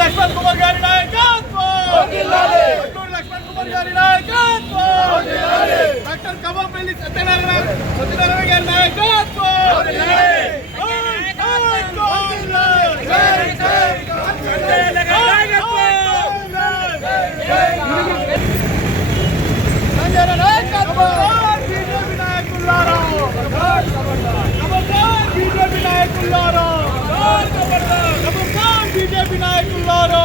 లక్ష్మణ్ కుమార్ గారి నాయకత్వం, లక్ష్మణ్ కుమార్ గారి నాయకత్వం, డాక్టర్ కవ్వంపల్లి సత్యనారాయణ గారి నాయకత్వం, బీజేపీ నాయకులారా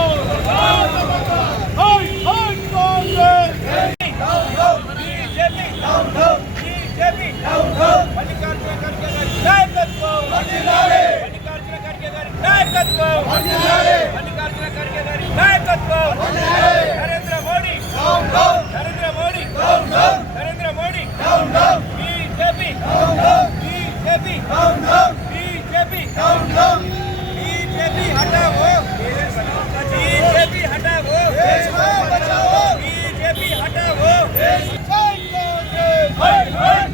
మల్లికార్జున ఖర్గే గారి నాయకత్వం, మల్లికార్జున ఖర్గే గారి నాయకత్వం, మల్లికార్జున ఖర్గే గారి నాయకత్వం, Narendra Modi Narendra Modi Narendra Modi BJP BJP BJP BJP हटाओ, बीजेपी हटाओ, बीजेपी हटाओ, जय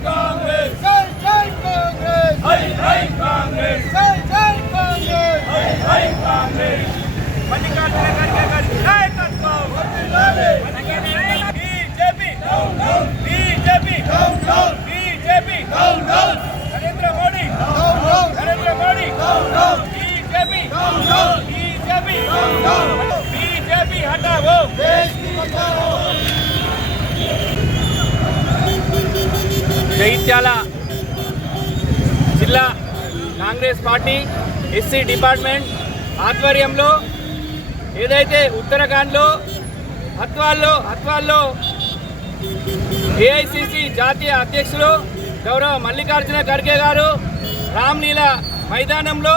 कांग्रेस, जय कांग्रेस, जय कांग्रेस, जय कांग्रेस, जय कांग्रेस, मल्लिकार्जुन खड़गे गारी नायकत्వం, BJP BJP BJP Narendra Modi BJP हटाओ, జగిత్యాల జిల్లా కాంగ్రెస్ పార్టీ ఎస్సీ డిపార్ట్మెంట్ ఆధ్వర్యంలో ఏదైతే ఉత్తరాఖండ్లో హత్వాల్లో ఏఐసిసి జాతీయ అధ్యక్షులు గౌరవ మల్లికార్జున ఖర్గే గారు రామ్లీలా మైదానంలో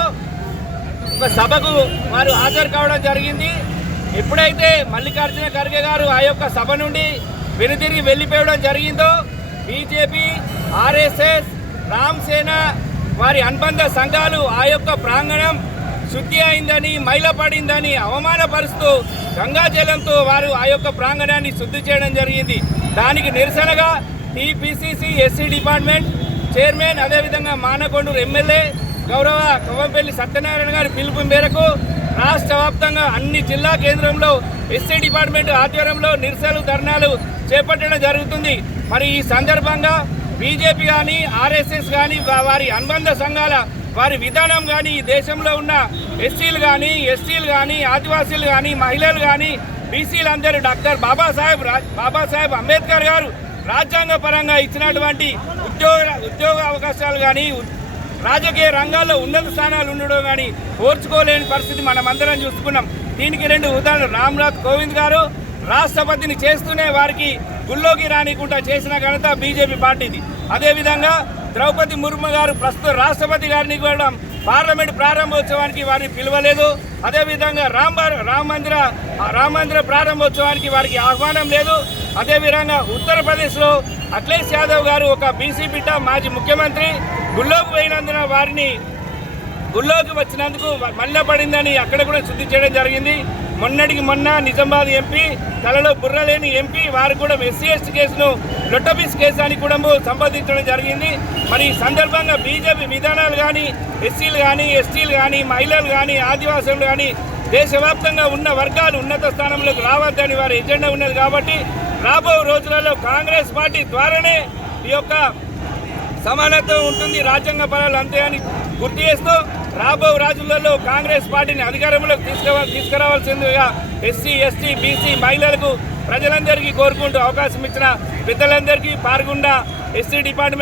ఒక సభకు వారు హాజరు కావడం జరిగింది. ఎప్పుడైతే మల్లికార్జున ఖర్గే గారు ఆ యొక్క సభ నుండి వెనుతిరిగి వెళ్ళిపోవడం జరిగిందో బీజేపీ, ఆర్ఎస్ఎస్, రామ్ సేన వారి అనుబంధ సంఘాలు ఆ యొక్క ప్రాంగణం శుద్ధి అయిందని, మైలపడిందని అవమానపరుస్తూ గంగాజలంతో వారు ఆ యొక్క ప్రాంగణాన్ని శుద్ధి చేయడం జరిగింది. దానికి నిరసనగా టీపీసీసీ ఎస్సీ డిపార్ట్మెంట్ చైర్మన్ అదేవిధంగా మానకొండూరు ఎమ్మెల్యే గౌరవ కవ్వంపల్లి సత్యనారాయణ గారి పిలుపు మేరకు రాష్ట్ర వ్యాప్తంగా అన్ని జిల్లా కేంద్రంలో ఎస్సీ డిపార్ట్మెంట్ ఆధ్వర్యంలో నిరసనలు ధర్నాలు చేపట్టడం జరుగుతుంది. మరి ఈ సందర్భంగా బీజేపీ కానీ ఆర్ఎస్ఎస్ కానీ వారి అనుబంధ సంఘాల వారి విధానం కానీ ఈ దేశంలో ఉన్న ఎస్సీలు కానీ ఎస్టీలు కానీ ఆదివాసీలు కానీ మహిళలు కానీ బీసీలందరూ డాక్టర్ బాబాసాహెబ్ అంబేద్కర్ గారు రాజ్యాంగ పరంగా ఇచ్చినటువంటి ఉద్యోగ అవకాశాలు కానీ రాజకీయ రంగాల్లో ఉన్నత స్థానాలు ఉండడం కానీ ఓర్చుకోలేని పరిస్థితి మనమందరం చూసుకున్నాం. దీనికి రెండు ఉదాహరణలు. రామ్నాథ్ కోవింద్ గారు రాష్ట్రపతిని చేస్తూనే వారికి గుళ్ళోకి రానికుండా చేసిన ఘనత బీజేపీ పార్టీది. అదేవిధంగా ద్రౌపది ముర్ము గారు ప్రస్తుత రాష్ట్రపతి గారిని కూడా పార్లమెంట్ ప్రారంభోత్సవానికి వారిని పిలవలేదు. అదేవిధంగా రామ మందిర ప్రారంభోత్సవానికి వారికి ఆహ్వానం లేదు. అదేవిధంగా ఉత్తరప్రదేశ్లో అఖిలేష్ యాదవ్ గారు ఒక బీసీ బిడ్డ మాజీ ముఖ్యమంత్రి గుళ్ళోకి పోయినందున వారిని గుళ్ళోకి వచ్చినందుకు మళ్ళీ పడిందని అక్కడ కూడా శుద్ధి చేయడం జరిగింది. మొన్నటికి మొన్న నిజామాబాద్ ఎంపీ తలలో బుర్రలేని ఎంపీ వారు కూడా ఎస్సీ ఎస్టీ కేసును లొట్టబీస్ కేసు అని కూడా సంపాదించడం జరిగింది. మరి ఈ సందర్భంగా బీజేపీ విధానాలు కానీ ఎస్సీలు కానీ ఎస్టీలు కానీ మహిళలు కానీ ఆదివాసులు కానీ దేశవ్యాప్తంగా ఉన్న వర్గాలు ఉన్నత స్థానంలోకి రావద్దని వారి ఎజెండా ఉన్నది. కాబట్టి రాబో రోజులలో కాంగ్రెస్ పార్టీ ద్వారానే ఈ యొక్క సమానత్వం ఉంటుంది, రాజ్యాంగ పరాలు అంతే అని గుర్తు చేస్తూ రాబో రోజులలో కాంగ్రెస్ పార్టీని అధికారంలోకి తీసుకురావాల్సిందిగా ఎస్సీ ఎస్టీ బీసీ మహిళలకు ప్రజలందరికీ కోరుకుంటూ అవకాశం ఇచ్చిన పెద్దలందరికీ పాల్గొన్న ఎస్సీ డిపార్ట్మెంట్